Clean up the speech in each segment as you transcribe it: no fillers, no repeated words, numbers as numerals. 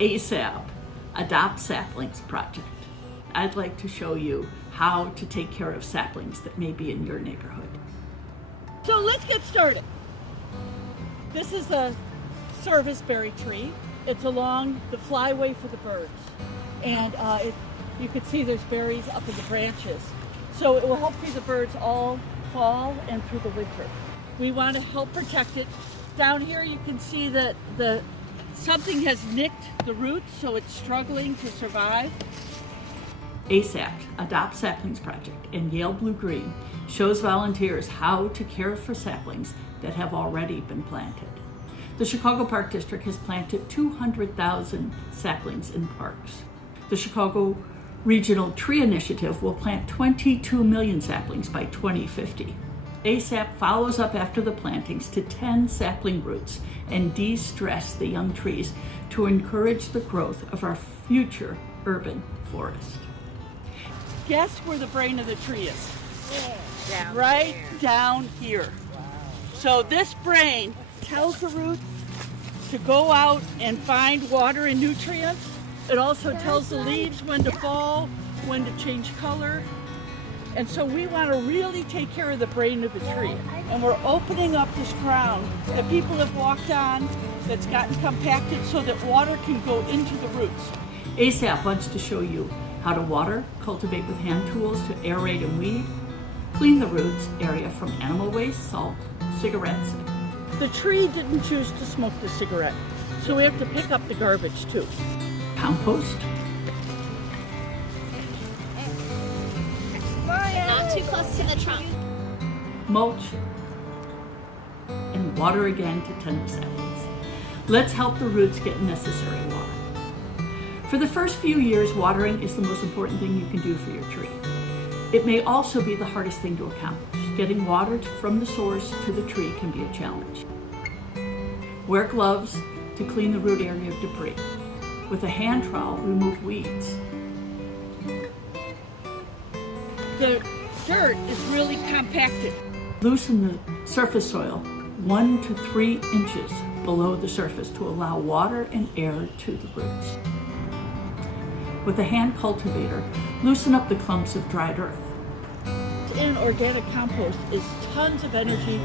ASAP, Adopt Saplings project. I'd like to show you how to take care of saplings that may be in your neighborhood. So let's get started. This is a serviceberry tree. It's along the flyway for the birds. And you can see there's berries up in the branches. So it will help feed the birds all fall and through the winter. We want to help protect it. Down here you can see that something has nicked the roots, so it's struggling to survive. ASAP, Adopt Saplings project, and Yale Blue Green shows volunteers how to care for saplings that have already been planted. The Chicago Park District has planted 200,000 saplings in parks. The Chicago Regional Tree Initiative will plant 22 million saplings by 2050. ASAP follows up after the plantings to tend sapling roots and de-stress the young trees to encourage the growth of our future urban forest. Guess where the brain of the tree is? Down right there. Down here. Wow. So this brain tells the roots to go out and find water and nutrients. It also tells the leaves when to fall, when to change color. And so we want to really take care of the brain of the tree. And we're opening up this ground that people have walked on that's gotten compacted so that water can go into the roots. ASAP wants to show you how to water, cultivate with hand tools to aerate and weed, clean the roots area from animal waste, salt, cigarettes. The tree didn't choose to smoke the cigarette, so we have to pick up the garbage too. Compost, Not too close to the trunk. mulch, and water again to tend the saplings. Let's help the roots get necessary water. For the first few years, watering is the most important thing you can do for your tree. It may also be the hardest thing to accomplish. Getting water from the source to the tree can be a challenge. Wear gloves to clean the root area of debris. With a hand trowel, remove weeds. The dirt is really compacted. Loosen the surface soil 1 to 3 inches below the surface to allow water and air to the roots. With a hand cultivator, loosen up the clumps of dried earth. In organic compost is tons of energy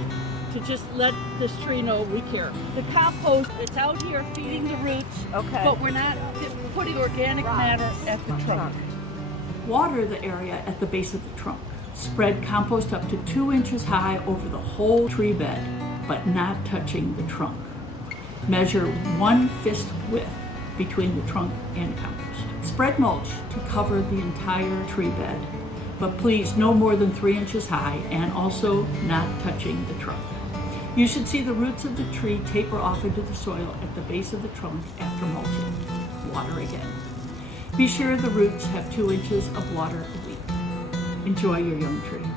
to just let this tree know we care. The compost, it's out here feeding the roots, but we're not putting organic matter at the trunk. Water the area at the base of the trunk. Spread compost up to 2 inches high over the whole tree bed, but not touching the trunk. Measure 1 fist width between the trunk and compost. Spread mulch to cover the entire tree bed, but please no more than 3 inches high and also not touching the trunk. You should see the roots of the tree taper off into the soil at the base of the trunk after mulching. Water again. Be sure the roots have 2 inches of water a week. Enjoy your young tree.